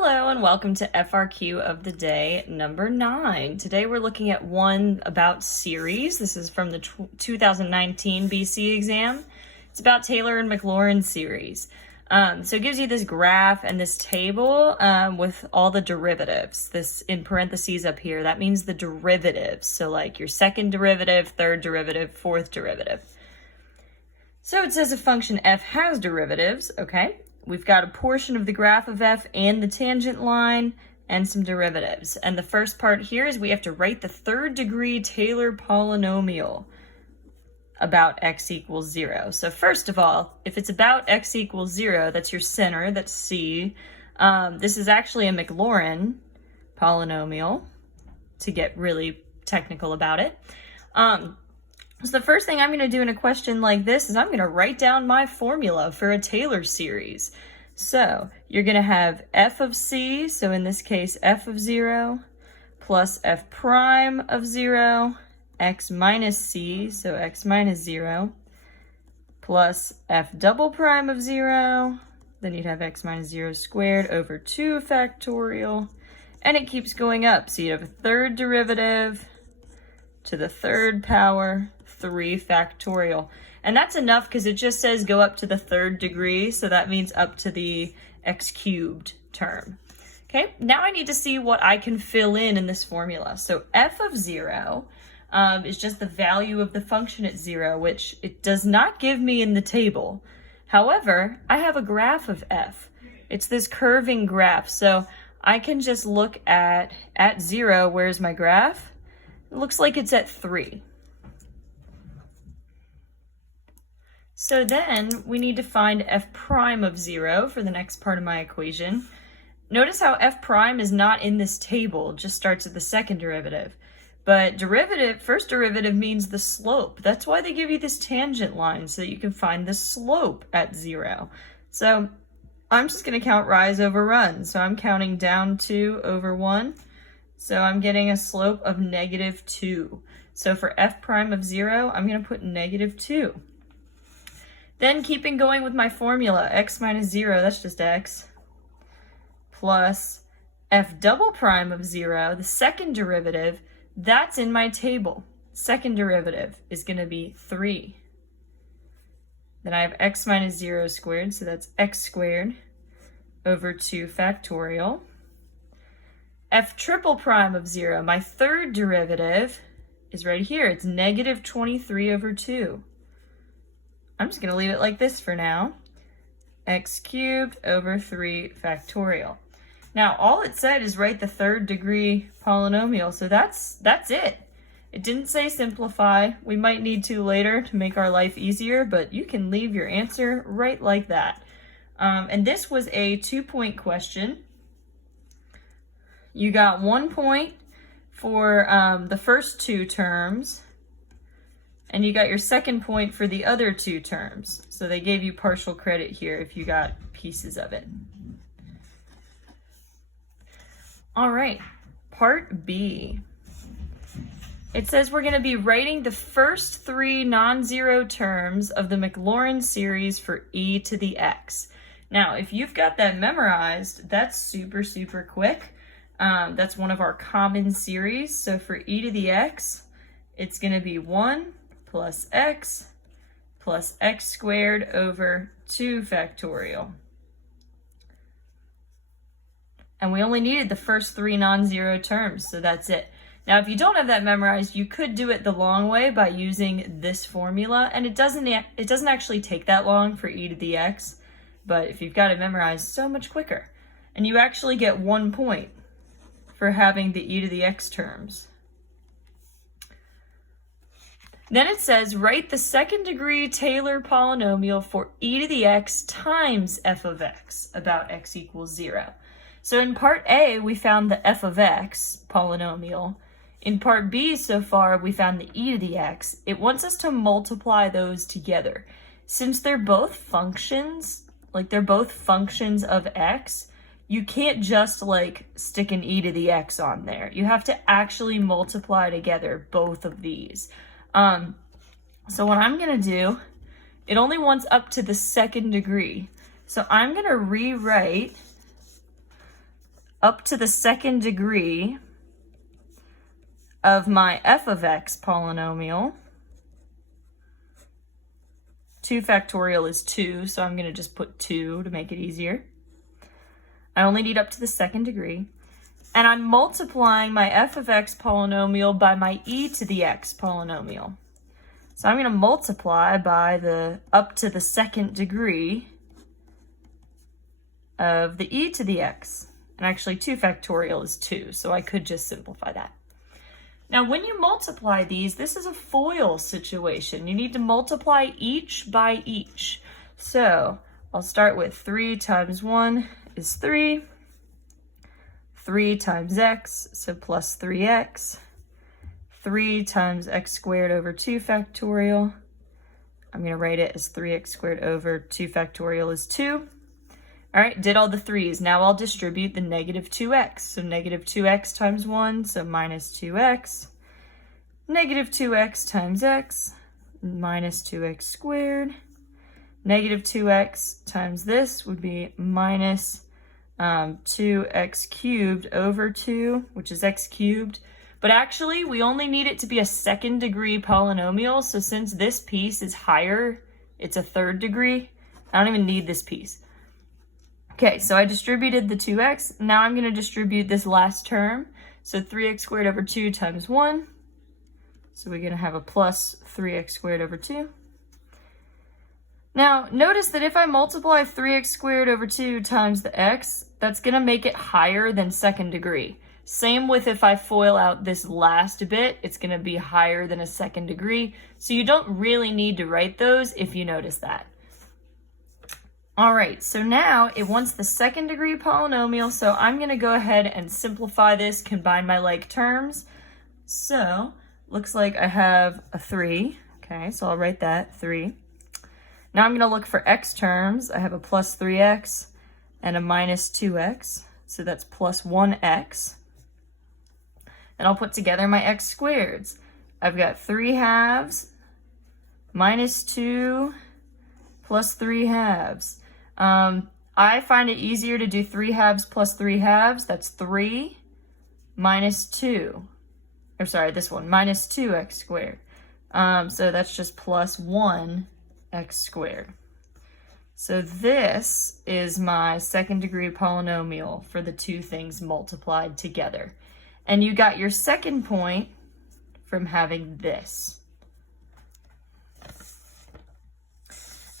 Hello and welcome to FRQ of the day number 9. Today we're looking at one about series. This is from the 2019 BC exam. It's about Taylor and Maclaurin series. So it gives you this graph and this table with all the derivatives. This in parentheses up here, that means the derivatives. So like your second derivative, third derivative, fourth derivative. So it says a function f has derivatives, okay? We've got a portion of the graph of f and the tangent line and some derivatives. And the first part here is we have to write the third degree Taylor polynomial about x equals 0. So first of all, if it's about x equals 0, that's your center, that's C. This is actually a Maclaurin polynomial, to get really technical about it. So the first thing I'm going to do in a question like this is I'm going to write down my formula for a Taylor series. So you're going to have f of c, so in this case f of 0, plus f prime of 0, x minus c, so x minus 0, plus f double prime of 0, then you'd have x minus 0 squared over 2 factorial, and it keeps going up. So you have a third derivative to the third power 3 factorial. And that's enough because it just says go up to the third degree, so that means up to the x cubed term. Okay, now I need to see what I can fill in this formula. So f of 0 is just the value of the function at 0, which it does not give me in the table. However, I have a graph of f. It's this curving graph, so I can just look at 0, where's my graph? It looks like it's at 3. So then we need to find f prime of 0 for the next part of my equation. Notice how f prime is not in this table, just starts at the second derivative. But first derivative means the slope. That's why they give you this tangent line, so that you can find the slope at 0. So I'm just going to count rise over run. So I'm counting down 2 over 1. So I'm getting a slope of -2. So for f prime of 0, I'm going to put -2. Then keeping going with my formula, x minus 0, that's just x, plus f double prime of 0, the second derivative, that's in my table. Second derivative is going to be 3. Then I have x minus 0 squared, so that's x squared over 2 factorial. F triple prime of 0, my third derivative, is right here. It's -23 over 2. I'm just going to leave it like this for now. X cubed over 3 factorial. Now, all it said is write the third degree polynomial, so that's it. It didn't say simplify. We might need to later to make our life easier, but you can leave your answer right like that. And this was a 2-point question. You got 1 point for the first 2 terms, and you got your second point for the other 2 terms. So they gave you partial credit here if you got pieces of it. All right, part B. It says we're going to be writing the first 3 non-zero terms of the Maclaurin series for e to the x. Now, if you've got that memorized, that's super, super quick. That's one of our common series. So for e to the x, it's going to be 1 plus x squared over 2 factorial. And we only needed the first 3 non-zero terms, so that's it. Now, if you don't have that memorized, you could do it the long way by using this formula, and it doesn't actually take that long for e to the x, but if you've got it memorized, so much quicker. And you actually get 1 point for having the e to the x terms. Then it says, write the second degree Taylor polynomial for e to the x times f of x about x equals 0. So in part A, we found the f of x polynomial. In part B so far, we found the e to the x. It wants us to multiply those together. Since they're both functions, of x, you can't just stick an e to the x on there. You have to actually multiply together both of these. So what I'm going to do, it only wants up to the second degree. So I'm going to rewrite up to the second degree of my f of x polynomial. 2 factorial is 2, so I'm going to just put 2 to make it easier. I only need up to the second degree. And I'm multiplying my f of x polynomial by my e to the x polynomial. So I'm going to multiply by the up to the second degree of the e to the x. And actually 2 factorial is 2, so I could just simplify that. Now, when you multiply these, this is a FOIL situation. You need to multiply each by each. So I'll start with 3 times 1 is 3. 3 times x, so plus 3x. 3 times x squared over 2 factorial. I'm going to write it as 3x squared over 2 factorial is 2. All right, did all the 3's. Now I'll distribute the negative 2x. So negative 2x times 1, so minus 2x. Negative 2x times x, minus 2x squared. Negative 2x times this would be minus 2x cubed over 2, which is x cubed. But actually, we only need it to be a second degree polynomial. So since this piece is higher, it's a third degree. I don't even need this piece. Okay, so I distributed the 2x. Now I'm going to distribute this last term. So 3x squared over 2 times 1. So we're going to have a plus 3x squared over 2. Now, notice that if I multiply 3x squared over 2 times the x, that's going to make it higher than second degree. Same with if I FOIL out this last bit, it's going to be higher than a second degree. So you don't really need to write those if you notice that. All right, so now it wants the second degree polynomial, so I'm going to go ahead and simplify this, combine my like terms. So, looks like I have a 3. Okay, so I'll write that, 3. Now I'm going to look for x terms. I have a plus 3x and a minus 2x, so that's plus 1x. And I'll put together my x squareds. I've got 3 halves minus 2 plus 3 halves. I find it easier to do 3 halves plus 3 halves. That's 3 minus 2. Or sorry, this one, minus 2x squared. So that's just plus 1x squared. So this is my second degree polynomial for the two things multiplied together. And you got your second point from having this.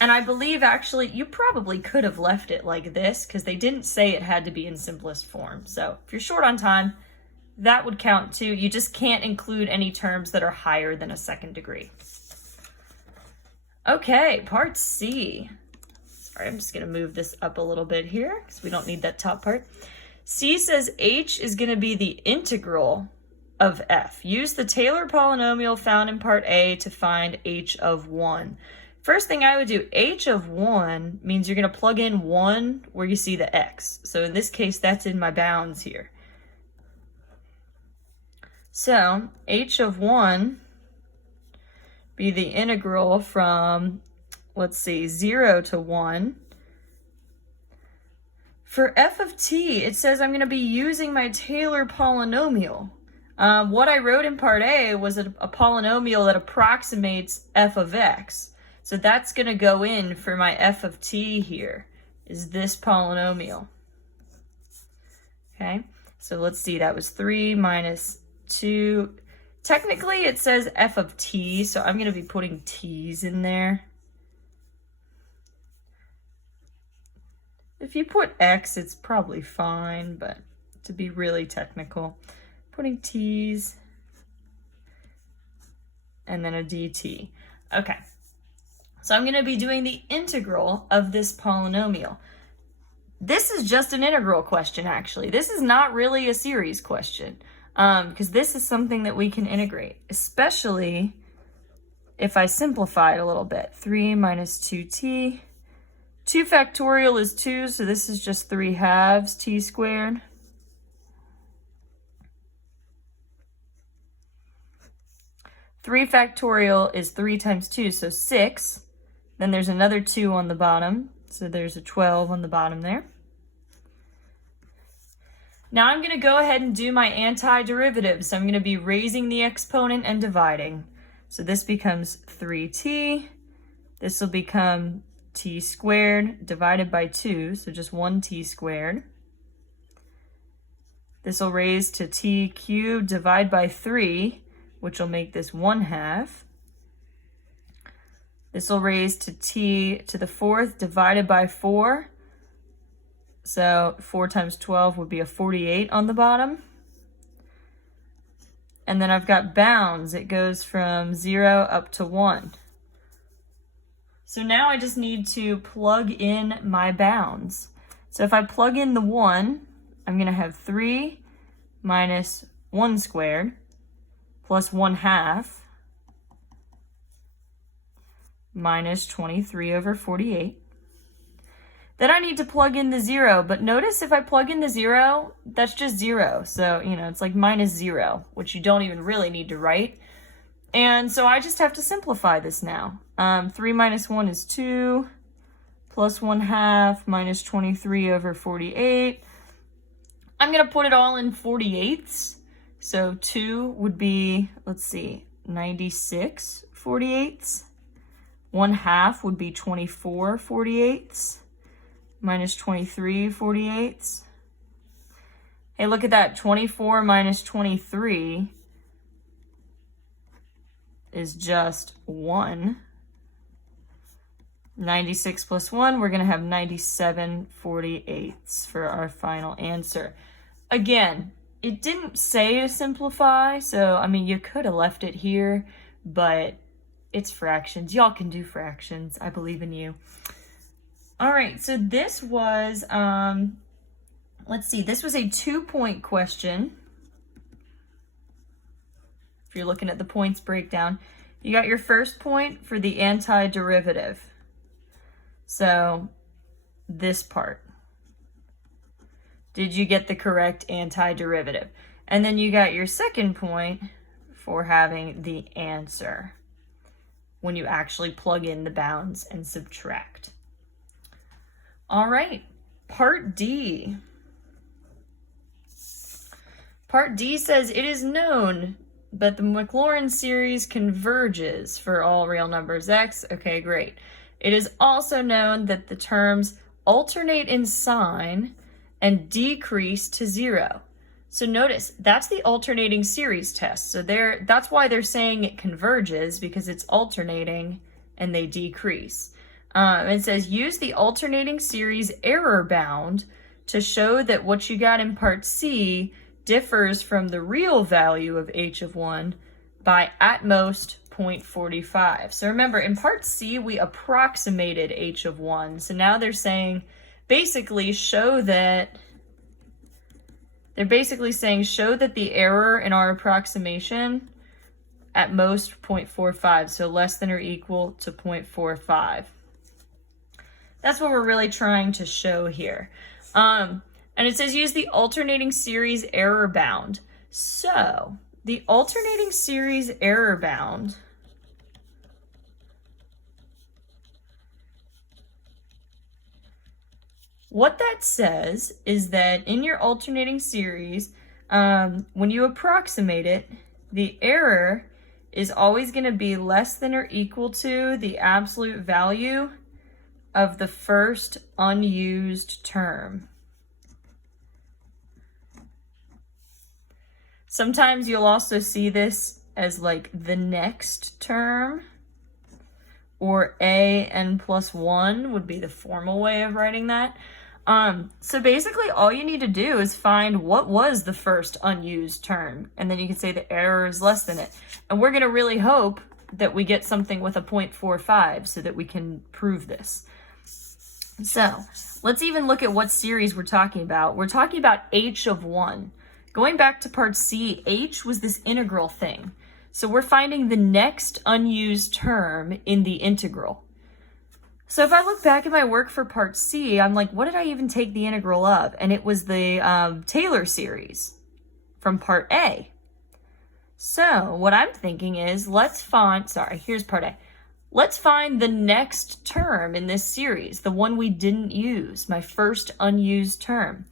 And I believe actually you probably could have left it like this because they didn't say it had to be in simplest form. So if you're short on time, that would count too. You just can't include any terms that are higher than a second degree. Okay, part C. Sorry, I'm just going to move this up a little bit here because we don't need that top part. C says h is going to be the integral of f. Use the Taylor polynomial found in part A to find h of 1. First thing I would do, h of 1 means you're going to plug in 1 where you see the x. So in this case, that's in my bounds here. So h of 1 be the integral from, let's see, 0 to 1. For f of t, it says I'm going to be using my Taylor polynomial. What I wrote in part A was a polynomial that approximates f of x. So that's going to go in for my f of t here, is this polynomial. Okay, so let's see, that was 3 minus 2. Technically, it says f of t, so I'm going to be putting t's in there. If you put x, it's probably fine, but to be really technical, putting t's and then a dt. Okay. So I'm going to be doing the integral of this polynomial. This is just an integral question, actually. This is not really a series question because this is something that we can integrate, especially if I simplify it a little bit. 3 minus 2t. 2 factorial is 2, so this is just 3 halves t squared. Three factorial is 3 times 2, so 6. Then there's another 2 on the bottom, so there's a 12 on the bottom there. Now I'm going to go ahead and do my antiderivative. So I'm going to be raising the exponent and dividing. So this becomes 3t. This will become t squared divided by 2, so just 1t squared. This will raise to t cubed divided by 3, which will make this 1/2. This will raise to t to the 4th divided by 4. So 4 times 12 would be a 48 on the bottom. And then I've got bounds. It goes from 0 up to 1. So now I just need to plug in my bounds. So if I plug in the 1, I'm going to have 3 minus 1 squared plus 1/2 minus 23 over 48. Then I need to plug in the 0, but notice if I plug in the 0, that's just 0. So, it's like minus 0, which you don't even really need to write. And so I just have to simplify this now. 3 minus 1 is 2, plus 1/2 minus 23 over 48. I'm going to put it all in 48ths. So 2 would be, 96 48ths. 1/2 would be 24 48ths. Minus 23 48ths. Hey, look at that. 24 minus 23 is just 1. 96 plus 1, we're going to have 97 48ths for our final answer. Again, it didn't say to simplify, so, you could have left it here, but it's fractions. Y'all can do fractions. I believe in you. All right, so this was, this was a 2-point question. If you're looking at the points breakdown, you got your first point for the antiderivative. So this part. Did you get the correct antiderivative? And then you got your second point for having the answer when you actually plug in the bounds and subtract. All right, part D. Part D says it is known that the Maclaurin series converges for all real numbers x. Okay, great. It is also known that the terms alternate in sign and decrease to 0. So notice, that's the alternating series test. So that's why they're saying it converges, because it's alternating and they decrease. It says, use the alternating series error bound to show that what you got in part C differs from the real value of h of 1 by at most 0.45. So remember, in part C, we approximated h of 1. So now they're saying, basically show that the error in our approximation at most 0.45, so less than or equal to 0.45. That's what we're really trying to show here. And it says use the alternating series error bound. So the alternating series error bound what that says is that in your alternating series, when you approximate it, the error is always going to be less than or equal to the absolute value of the first unused term. Sometimes you'll also see this as like the next term, or n plus 1 would be the formal way of writing that. So basically all you need to do is find what was the first unused term, and then you can say the error is less than it. And we're going to really hope that we get something with a 0.45 so that we can prove this. So let's even look at what series we're talking about. We're talking about h of 1. Going back to part C, h was this integral thing. So we're finding the next unused term in the integral. So if I look back at my work for part C, I'm like, what did I even take the integral of? And it was the Taylor series from part A. So what I'm thinking is, here's part A. Let's find the next term in this series, the one we didn't use, my first unused term.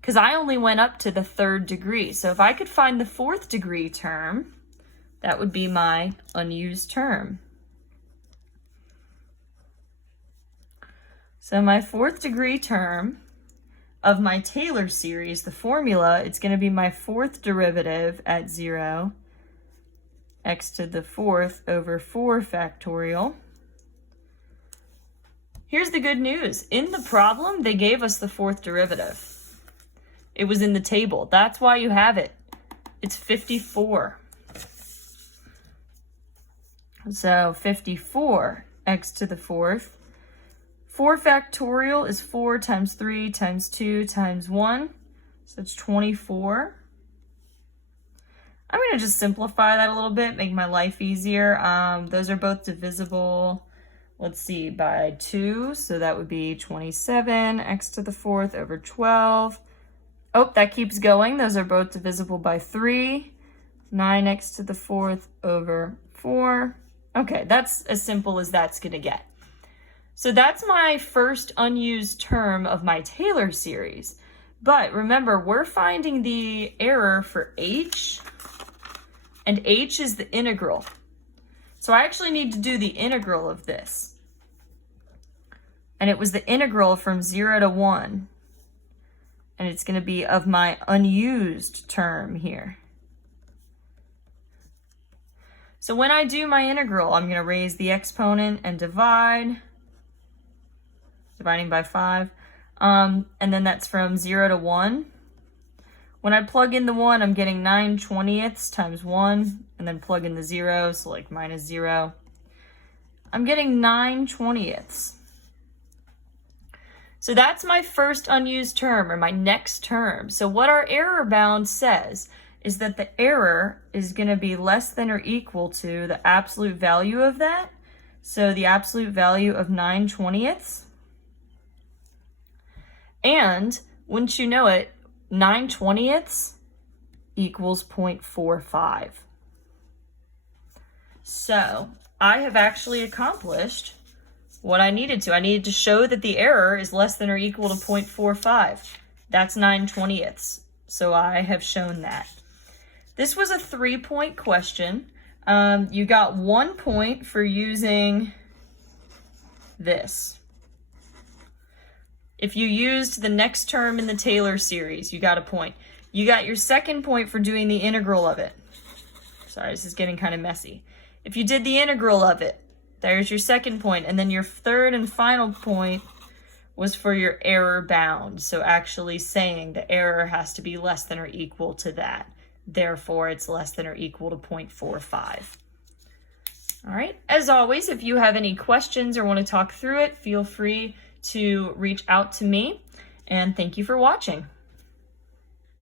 because I only went up to the 3rd degree. So if I could find the 4th degree term, that would be my unused term. So my 4th degree term of my Taylor series, the formula, it's going to be my 4th derivative at 0, x to the 4th over 4 factorial. Here's the good news. In the problem, they gave us the 4th derivative. It was in the table. That's why you have it. It's 54. So 54, x to the 4th. 4 factorial is 4 times 3 times 2 times 1. So it's 24. I'm going to just simplify that a little bit, make my life easier. Those are both divisible, let's see, by 2. So that would be 27, x to the 4th over 12. Oh, that keeps going. Those are both divisible by 3. 9x to the 4th over 4. Okay, that's as simple as that's going to get. So that's my first unused term of my Taylor series. But remember, we're finding the error for h, and h is the integral. So I actually need to do the integral of this. And it was the integral from 0 to 1. And it's going to be of my unused term here. So when I do my integral, I'm going to raise the exponent and divide. Dividing by 5. And then that's from 0 to 1. When I plug in the 1, I'm getting 9/20 times 1, and then plug in the 0, so like minus 0. I'm getting 9/20. So that's my first unused term, or my next term. So what our error bound says is that the error is going to be less than or equal to the absolute value of that. So the absolute value of 9/20. And, wouldn't you know it, 9/20 equals 0.45. So, I have actually accomplished what I needed to. I needed to show that the error is less than or equal to 0.45. That's 9/20. So I have shown that. This was a 3-point question. You got 1 point for using this. If you used the next term in the Taylor series, you got a point. You got your second point for doing the integral of it. Sorry, this is getting kind of messy. If you did the integral of it, there's your second point. And then your third and final point was for your error bound. So actually saying the error has to be less than or equal to that. Therefore, it's less than or equal to 0.45. All right. As always, if you have any questions or want to talk through it, feel free to reach out to me. And thank you for watching.